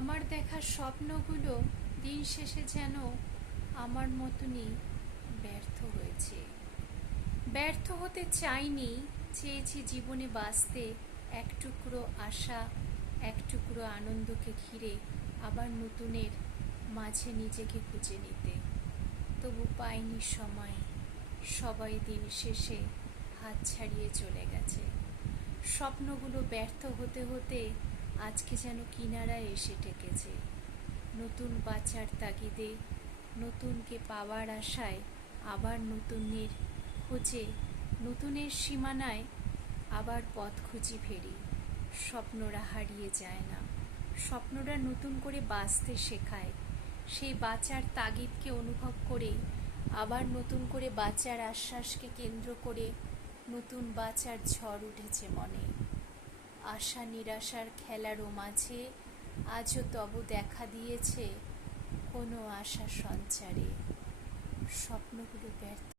আমার দেখা স্বপ্নগুলো দিন শেষে যেন আমার মতনই ব্যর্থ হয়েছে। ব্যর্থ হতে চাইনি, চেয়েছি জীবনে বাঁচতে এক টুকরো আশা, এক টুকরো আনন্দকে ঘিরে আবার নতুনের মাঝে নিজেকে খুঁজে নিতে। তবু পাইনি সময়, সবাই দিন শেষে হাত ছাড়িয়ে চলে গেছে। স্বপ্নগুলো ব্যর্থ হতে হতে আজকে যেন কিনারায় এসে ঠেকেছে। নতুন বাঁচার তাগিদে, নতুনকে পাওয়ার আশায় আবার নতুনের খোঁজে, নতুনের সীমানায় আবার পথ খুঁজি ফেরি। স্বপ্নরা হারিয়ে যায় না, স্বপ্নরা নতুন করে বাঁচতে শেখায়। সেই বাঁচার তাগিদকে অনুভব করে আবার নতুন করে বাঁচার আশ্বাসকে কেন্দ্র করে নতুন বাঁচার ঝড় উঠেছে মনে। আশা নিরাশার খেলারও মাঝে আজও তবু দেখা দিয়েছে কোনো আশা সঞ্চারে। স্বপ্নগুলো ব্যর্থ